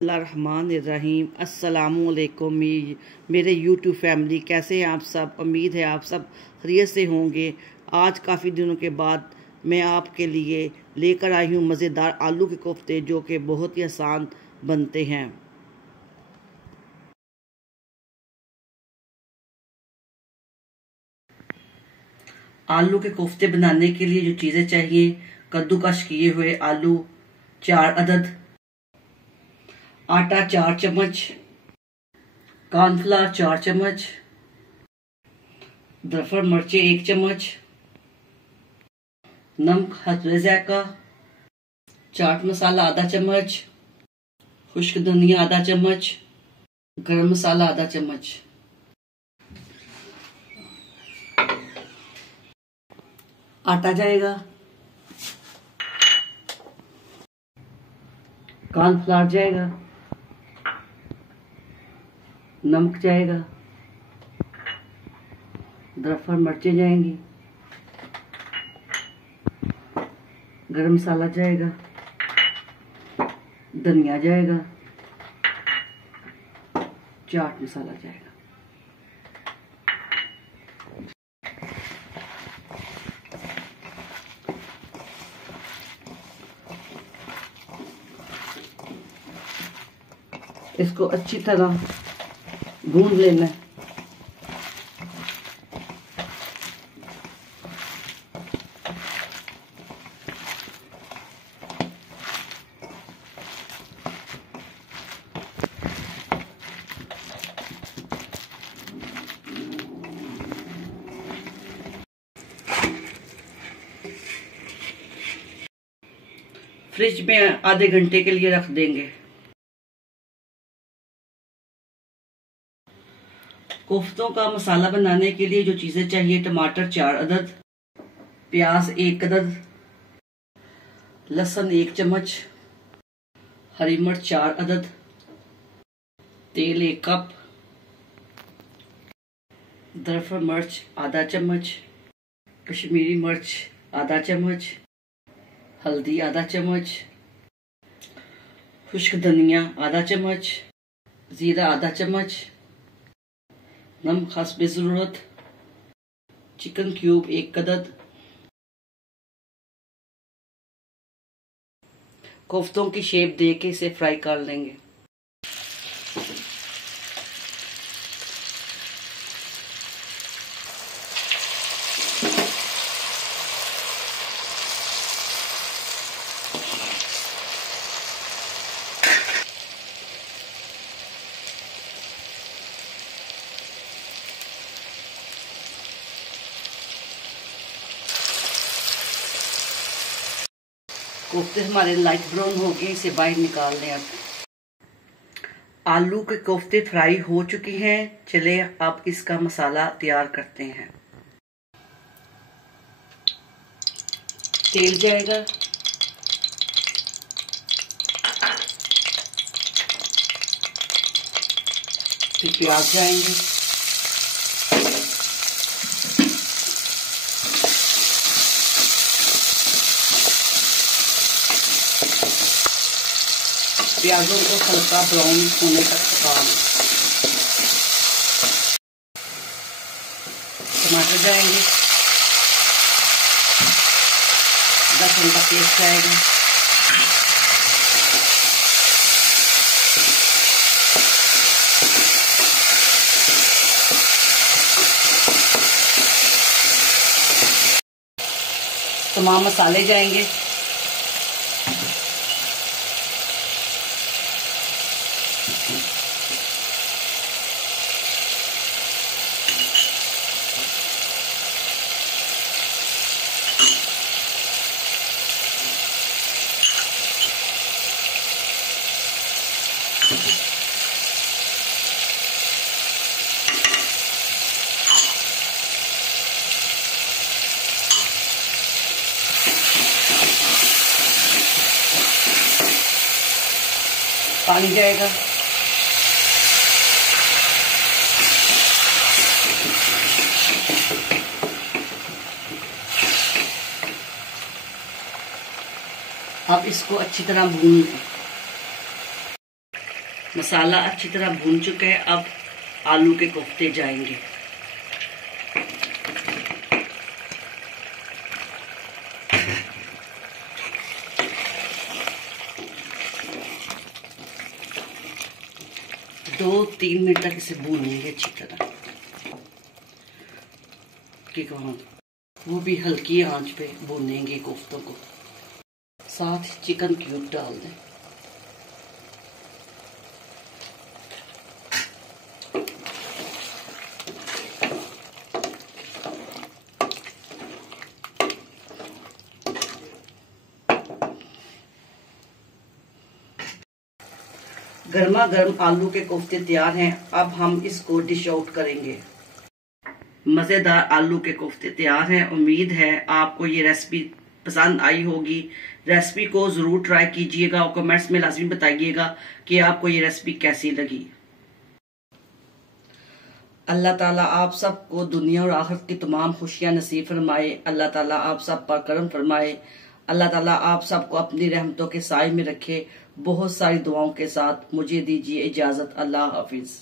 बिस्मिल्लाहिर्रहमानिर्रहीम। अस्सलामुअलैकुम मेरे यूट्यूब फैमिली, कैसे हैं आप सब। उम्मीद है आप सब खैरियत से होंगे। आज काफ़ी दिनों के बाद मैं आपके लिए लेकर आई हूँ मज़ेदार आलू के कोफ्ते, जो कि बहुत ही आसान बनते हैं। आलू के कोफ्ते बनाने के लिए जो चीज़ें चाहिए: कद्दूकश किए हुए आलू 4 अदद, आटा 4 चम्मच, कॉर्नफ्लावर 4 चम्मच, दरफर मिर्चें 1 चम्मच, नमक हस्बे ज़ायक़ा, चाट मसाला आधा चम्मच, खुश्क धनिया आधा चम्मच, गरम मसाला आधा चम्मच। आटा जाएगा, कॉर्नफ्लावर जाएगा, नमक जाएगा, दरफर मिर्चें जाएंगी, गरम मसाला जाएगा, धनिया जाएगा, चाट मसाला जाएगा। इसको अच्छी तरह भून लेना है। फ्रिज में आधे घंटे के लिए रख देंगे। कोफ्तों का मसाला बनाने के लिए जो चीज़ें चाहिए: टमाटर 4 अदद, प्याज 1 अदद, लहसुन 1 चम्मच, हरी मिर्च 4 अदद, तेल 1 कप, दरफर मिर्च आधा चम्मच, कश्मीरी मिर्च आधा चम्मच, हल्दी आधा चम्मच, खुश्क धनिया आधा चम्मच, ज़ीरा आधा चम्मच, नमक हस्बे ज़रूरत, चिकन क्यूब 1 अदद। कोफ्तों की शेप दे के इसे फ्राई कर लेंगे। कोफ्ते हमारे लाइट ब्राउन हो गए, इसे बाहर निकाल लें। अब आलू के कोफ्ते फ्राई हो चुके हैं। चले अब इसका मसाला तैयार करते हैं। तेल जाएगा, फिर प्याज जाएंगे, प्याजों को हल्का ब्राउन होने तक पका लें। टमाटर जाएंगे, लहसुन का पेस्ट जाएगा, तमाम मसाले जाएंगे, पानी जाएगा, अब इसको अच्छी तरह भून लें। मसाला अच्छी तरह भून चुका है। अब आलू के कोफ्ते जाएंगे। दो 3 मिनट तक इसे भूनेंगे अच्छी तरह कि वो भी हल्की आंच पे भूनेंगे कोफ्तों को। साथ ही चिकन क्यूब डाल दें। गर्मा गर्म आलू के कोफ्ते तैयार हैं। अब हम इसको डिश आउट करेंगे। मज़ेदार आलू के कोफ्ते तैयार हैं। उम्मीद है आपको ये रेसिपी पसंद आई होगी। रेसिपी को ज़रूर ट्राई कीजिएगा और कमेंट्स में लाजमी बताइएगा कि आपको ये रेसिपी कैसी लगी। अल्लाह ताला आप सबको दुनिया और आखिरत की तमाम खुशियां नसीब फरमाए। अल्लाह ताला आप सब पर करम फरमाए। अल्लाह ताला आप सबको अपनी रहमतों के साए में रखे। बहुत सारी दुआओं के साथ मुझे दीजिए इजाज़त। अल्लाह हाफिज़।